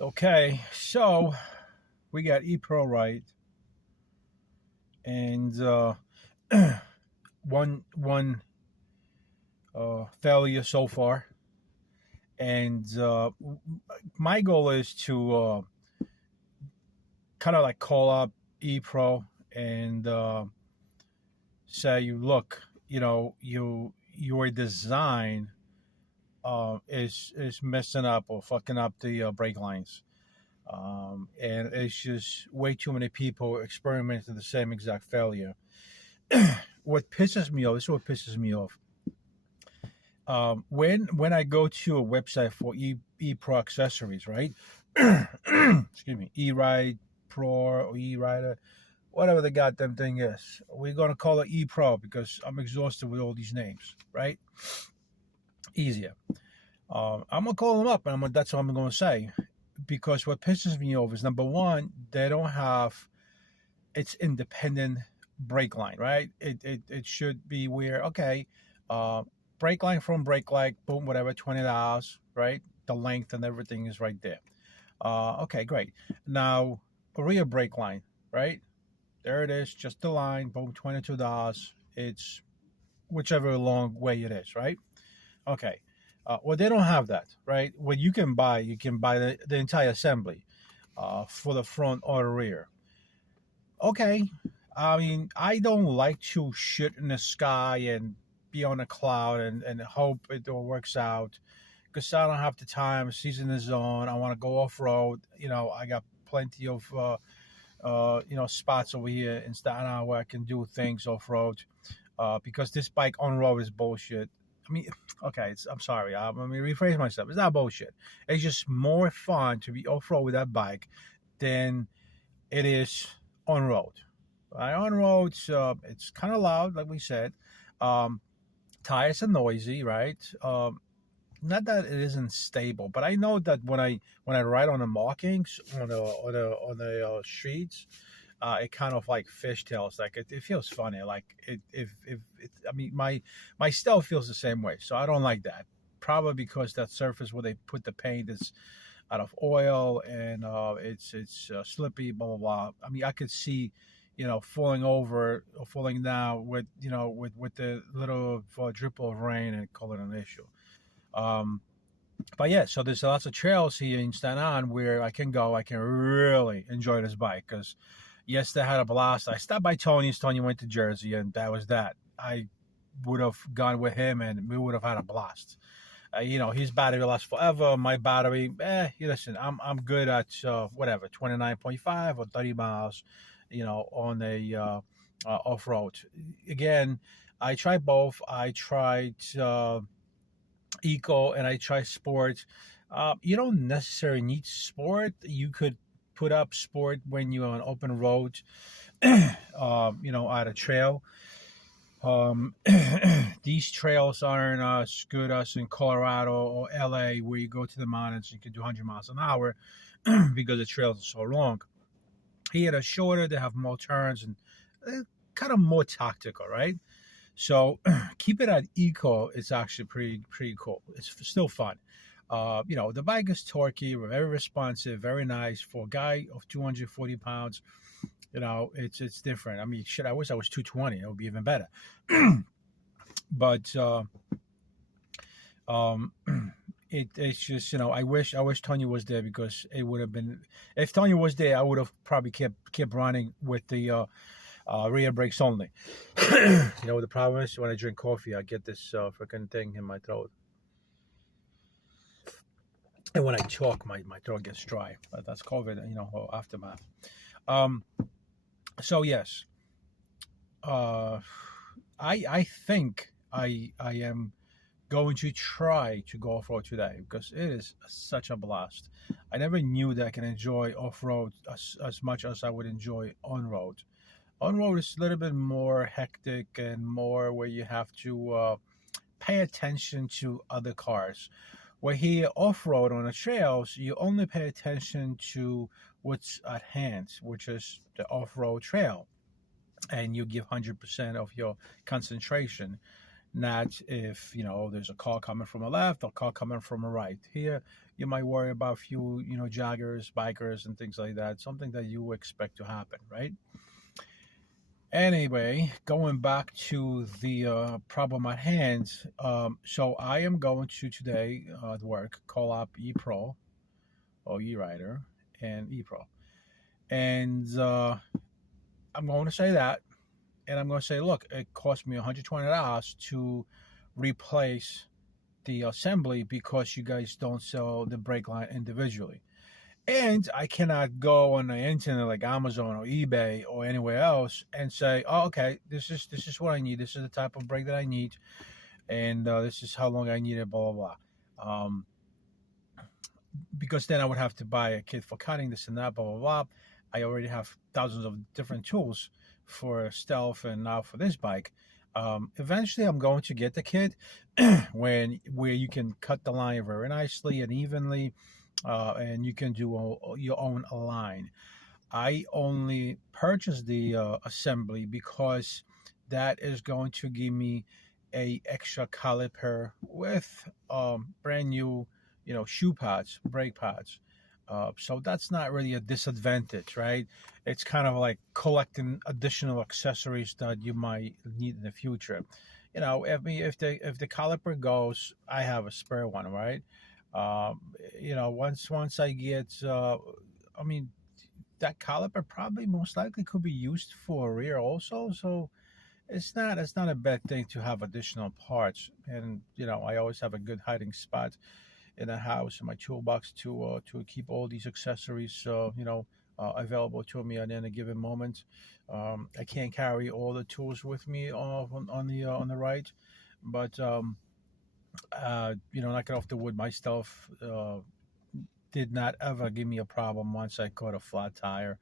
Okay, so we got ePro right, and one failure so far, and my goal is to kind of like call up ePro and say, "You look, your design is messing up or fucking up the brake lines." And it's just way too many people experimenting the same exact failure. What pisses me off, this is what pisses me off. When I go to a website for ePro accessories, right? Excuse me, eRide Pro or eRider, whatever the goddamn thing is. We're gonna call it ePro because I'm exhausted with all these names, right? Easier. I'm gonna call them up, and that's what I'm gonna say. Because what pisses me off is, number one, they don't have its independent brake line, right? It should be where, okay, uh, brake line from brake line, boom, whatever, $20, right? The length and everything is right there. Okay, great. Now, a rear brake line, right? There it is, just the line, boom, $22. It's whichever long way it is, right? Okay. Well, they don't have that, right? What you can buy the entire assembly for the front or the rear. Okay. I mean, I don't like to shoot in the sky and be on a cloud and hope it all works out because I don't have the time. Season is on. I want to go off road. I got plenty of spots over here in Staten Island where I can do things off road. Because this bike on road is bullshit. I mean, okay, I'm sorry. Let me rephrase myself. It's not bullshit. It's just more fun to be off road with that bike than it is on road. Right? On road, it's kind of loud, like we said. Um, Tires are noisy, right? Not that it isn't stable, but I know that when I ride on the markings on the streets, it kind of like fishtails. Like it feels funny. Like I mean, my style feels the same way. So I don't like that. Probably because that surface where they put the paint is out of oil and it's slippy. Blah blah blah. I mean, I could see, falling over or falling down with the little drip of rain and call it an issue. Um, but yeah, so there's lots of trails here in Staten Island where I can go. I can really enjoy this bike because yes, they had a blast. I stopped by Tony's. Tony went to Jersey, and that was that. I would have gone with him, and we would have had a blast. His battery lasts forever. My battery, listen, I'm good at whatever 29.5 or 30 miles, on a off road. Again, I tried both. I tried eco and I tried sport. You don't necessarily need sport. You could put up sport when you're on open road, at a trail. Um, these trails aren't as good as in Colorado or LA, where you go to the mountains and you can do 100 miles an hour because the trails are so long. Here they're shorter, they have more turns, and they're kind of more tactical, right? So keep it at eco. It's actually pretty cool. It's still fun. The bike is torquey, very responsive, very nice for a guy of 240 pounds. It's different. I mean, shit, I wish I was 220. It would be even better. But um, it's just, I wish Tony was there because it would have been. If Tony was there, I would have probably kept running with the rear brakes only. The problem is when I drink coffee, I get this freaking thing in my throat. And when I talk, my throat gets dry. But that's COVID, or aftermath. Um, so yes, uh, I think I am going to try to go off road today because it is such a blast. I never knew that I can enjoy off road as much as I would enjoy on road. On road is a little bit more hectic and more where you have to pay attention to other cars. Where here off road on the trails, you only pay attention to what's at hand, which is the off road trail, and you give 100% of your concentration. not if, there's a car coming from a left or a car coming from a right. Here, you might worry about a few, joggers, bikers, and things like that, something that you expect to happen, right? Anyway, going back to the problem at hand. So I am going to today at work call up ePro or eRider and ePro. And I'm going to say that. And I'm going to say, look, it cost me $120 to replace the assembly because you guys don't sell the brake line individually. And I cannot go on the internet like Amazon or eBay or anywhere else and say, oh, okay, this is what I need. This is the type of brake that I need, and this is how long I need it. Blah blah blah. Because then I would have to buy a kit for cutting this and that. Blah blah blah. I already have thousands of different tools for Stealth and now for this bike. Eventually, I'm going to get the kit where you can cut the line very nicely and evenly. And you can do your own line. I only purchased the assembly because that is going to give me a extra caliper with brand new, shoe pads, brake pads. So that's not really a disadvantage, right? It's kind of like collecting additional accessories that you might need in the future. If the caliper goes, I have a spare one, right? Once I get, I mean, that caliper probably most likely could be used for rear also. So it's not a bad thing to have additional parts. And I always have a good hiding spot in the house in my toolbox to keep all these accessories, available to me at any given moment. I can't carry all the tools with me on the right, but knocking off the wood, my stuff did not ever give me a problem once I caught a flat tire.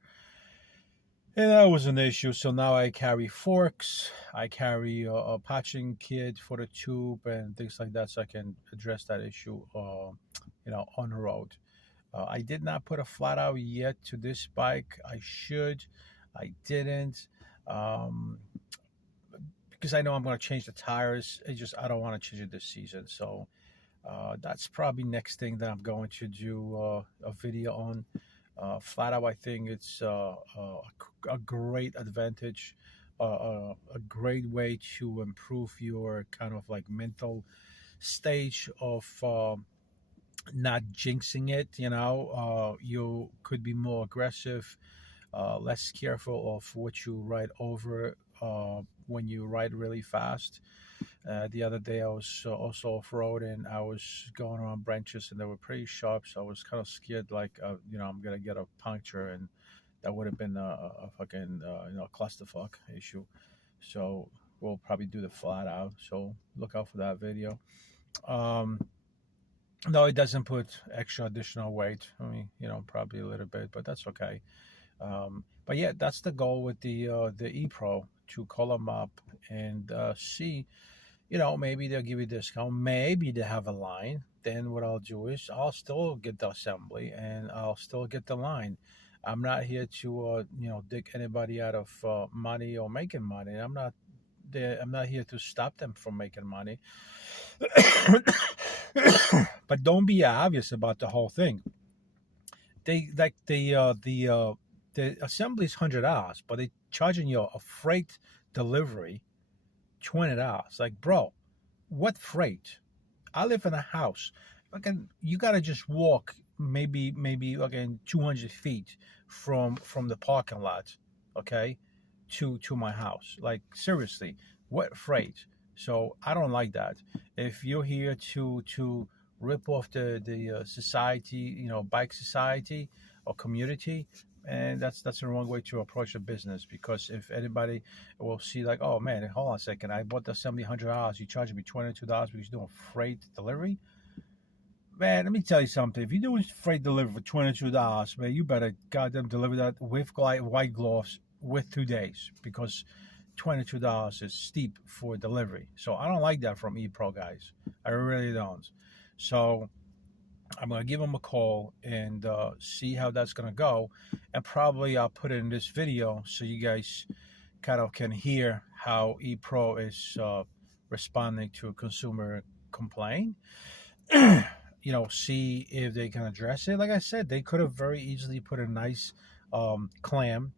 And that was an issue. So now I carry forks, I carry a patching kit for the tube and things like that so I can address that issue, on the road. I did not put a flat out yet to this bike. I should. I didn't. Because I know I'm going to change the tires. I don't want to change it this season. So that's probably next thing that I'm going to do a video on. Flat out, I think it's a great advantage, a great way to improve your kind of like mental stage of not jinxing it. You could be more aggressive, less careful of what you ride over when you ride really fast. The other day I was also off-road and I was going around branches and they were pretty sharp, so I was kind of scared like I'm gonna get a puncture, and that would have been a fucking clusterfuck issue. So we'll probably do the flat out, so look out for that video. No, it doesn't put extra additional weight. I mean, probably a little bit, but that's okay. But yeah, that's the goal with the ePro, to call them up and see, maybe they'll give you a discount. Maybe they have a line. Then what I'll do is I'll still get the assembly and I'll still get the line. I'm not here to, dig anybody out of money or making money. I'm not there. I'm not here to stop them from making money. But don't be obvious about the whole thing. They like the assembly is $100, but they charging you a freight delivery $20. Like, bro, what freight? I live in a house. Again, you gotta just walk maybe again 200 feet from the parking lot, okay, to my house. Like, seriously, what freight? So I don't like that. If you're here to rip off the society, bike society or community, and that's the wrong way to approach a business. Because if anybody will see like, oh man, hold on a second, I bought the assembly $100, you charging me $22 because you're doing freight delivery. Man, let me tell you something. If you're doing freight delivery for $22, man, you better goddamn deliver that with white gloves with 2 days, because $22 is steep for delivery. So I don't like that from ePro guys. I really don't. So I'm going to give them a call and see how that's going to go. And probably I'll put it in this video so you guys kind of can hear how ePro is responding to a consumer complaint. See if they can address it. Like I said, they could have very easily put a nice clam.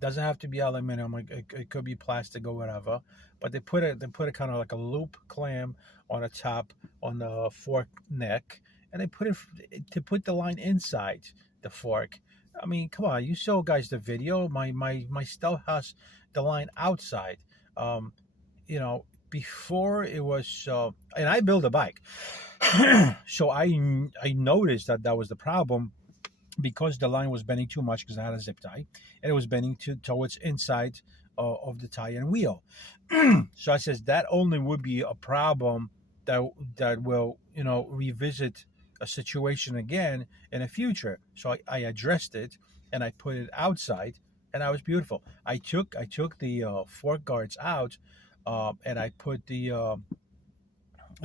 Doesn't have to be aluminum. Like it could be plastic or whatever. But they put a kind of like a loop clam on the top on the fork neck, and they put it to put the line inside the fork. I mean, come on, you show guys the video. My stove has the line outside. Um, Before it was, and I built a bike, so I noticed that was the problem because the line was bending too much because I had a zip tie, and it was bending towards inside of the tire and wheel. So I says that only would be a problem that will revisit a situation again in the future. So I addressed it and I put it outside, and that was beautiful. I took the fork guards out, and I put the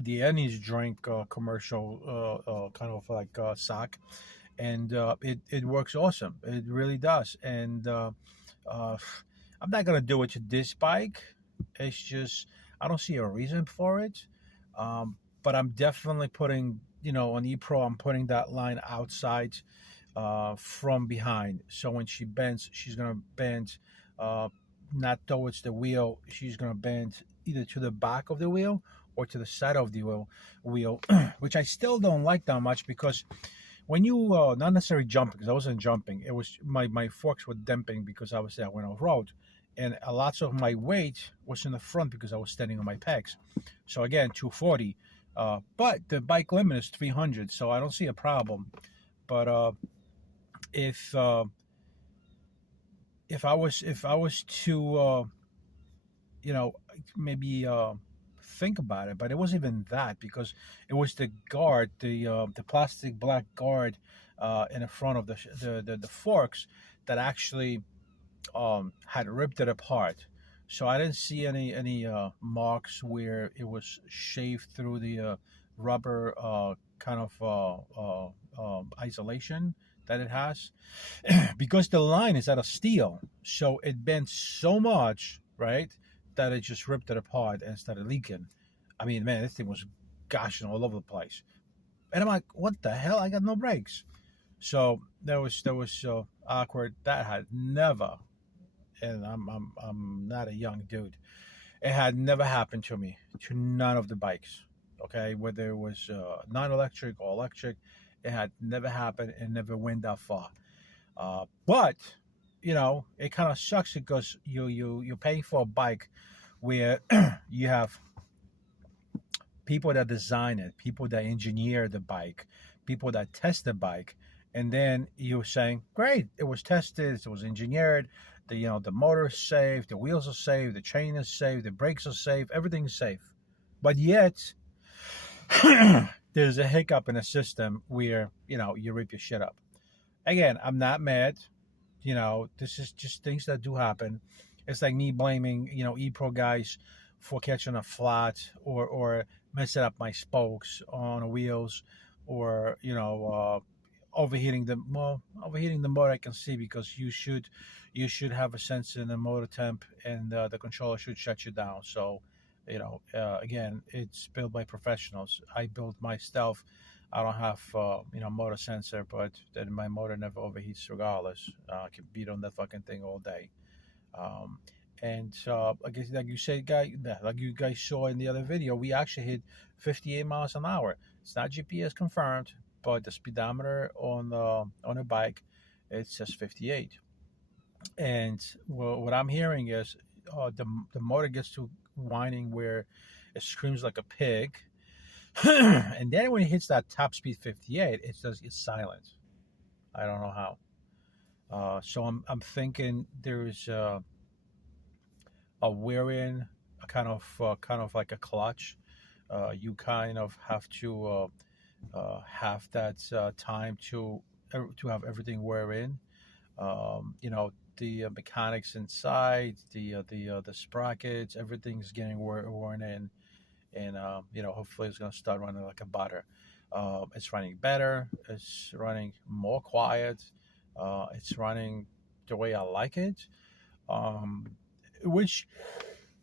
Annie's drink commercial kind of like sock, and it works awesome. It really does. And uh, I'm not gonna do it to this bike. It's just I don't see a reason for it. Um, but I'm definitely putting on ePro. I'm putting that line outside from behind. So when she bends, she's gonna bend uh, not towards the wheel. She's gonna bend either to the back of the wheel or to the side of the wheel, which I still don't like that much because when you not necessarily jumping, because I wasn't jumping, it was my forks were damping because I went off road, and a lot of my weight was in the front because I was standing on my pegs. So again, 240, but the bike limit is 300, so I don't see a problem. But if if I was to maybe think about it, but it wasn't even that because it was the guard, the plastic black guard in the front of the forks that actually had ripped it apart. So I didn't see any marks where it was shaved through the rubber kind of isolation that it has, because the line is out of steel, so it bent so much, right, that it just ripped it apart and started leaking. I mean, man, this thing was gushing all over the place, and I'm like, what the hell? I got no brakes. So that was so awkward. That had never, and I'm not a young dude. It had never happened to me, to none of the bikes. Okay, whether it was non-electric or electric, it had never happened and never went that far. But it kind of sucks because you pay for a bike where you have people that design it, people that engineer the bike, people that test the bike, and then you're saying, great, it was tested, it was engineered, the motor is safe, the wheels are safe, the chain is safe, the brakes are safe, everything's safe. But yet there's a hiccup in the system where you rip your shit up. Again, I'm not mad. This is just things that do happen. It's like me blaming ePro guys for catching a flat or messing up my spokes on the wheels, or overheating the motor. I can see because you should have a sensor in the motor temp, and the controller should shut you down. So again, it's built by professionals. I built my stuff. I don't have motor sensor, but then my motor never overheats regardless. I can beat on that fucking thing all day. Um, and I guess like you said, like you guys saw in the other video, we actually hit 58 miles an hour. It's not GPS confirmed, but the speedometer on a bike, it says 58. And what I'm hearing is the motor gets to whining where it screams like a pig, and then when it hits that top speed 58, it's silent. I don't know how. So I'm thinking there's a wearing, a kind of like a clutch. You kind of have to have that time to have everything wear in. The mechanics inside, the sprockets, everything's getting worn in, and hopefully it's gonna start running like a butter. It's running better. It's running more quiet. It's running the way I like it. Um, which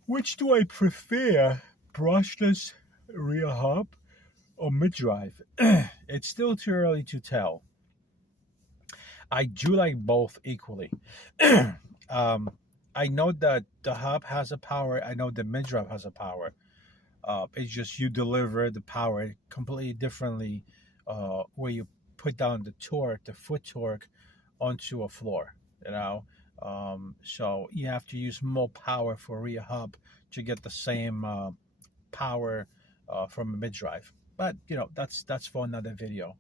Which do I prefer, brushless rear hub or mid-drive? It's still too early to tell. I do like both equally. I know that the hub has a power. I know the mid-drive has a power. It's just you deliver the power completely differently, where you put down the torque, the foot torque, onto a floor. You know, so you have to use more power for rear hub to get the same power from a mid drive. But you know, that's for another video.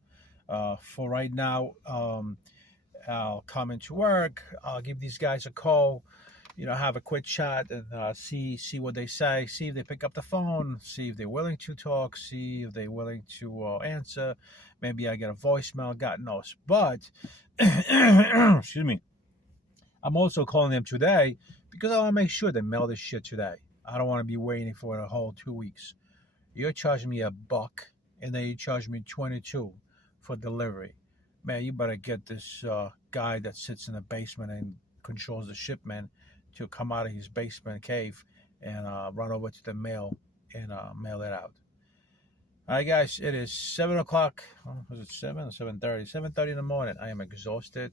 For right now, I'll come into work. I'll give these guys a call. You know, have a quick chat and see what they say. See if they pick up the phone. See if they're willing to talk. See if they're willing to answer. Maybe I get a voicemail. God knows. But excuse me. I'm also calling them today because I want to make sure they mail this shit today. I don't want to be waiting for a whole 2 weeks. You're charging me $1, and then you charge me $22 for delivery. Man, you better get this guy that sits in the basement and controls the shipment to come out of his basement cave and run over to the mail and mail it out. All right, guys, it is 7 o'clock. Was it 7 or 7:30? 7:30 in the morning. I am exhausted.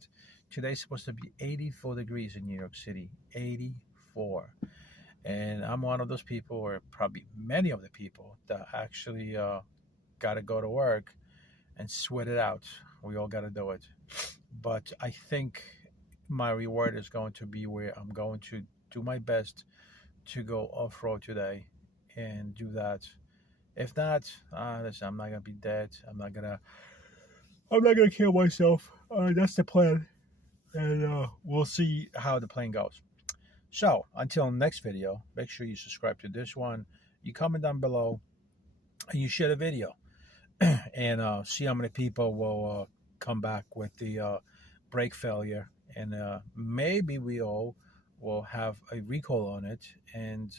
Today's supposed to be 84 degrees in New York City. 84. And I'm one of those people, or probably many of the people, that actually got to go to work and sweat it out. We all got to do it. But I think my reward is going to be where I'm going to do my best to go off-road today and do that. If not, listen, I'm not gonna be dead. I'm not gonna kill myself. That's the plan, and we'll see how the plan goes. So until next video, make sure you subscribe to this one. You comment down below, and you share the video, and see how many people will come back with the brake failure, and maybe we all will have a recall on it and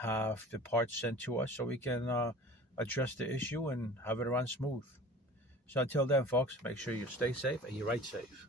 have the parts sent to us so we can address the issue and have it run smooth. So until then, folks, make sure you stay safe and you ride safe.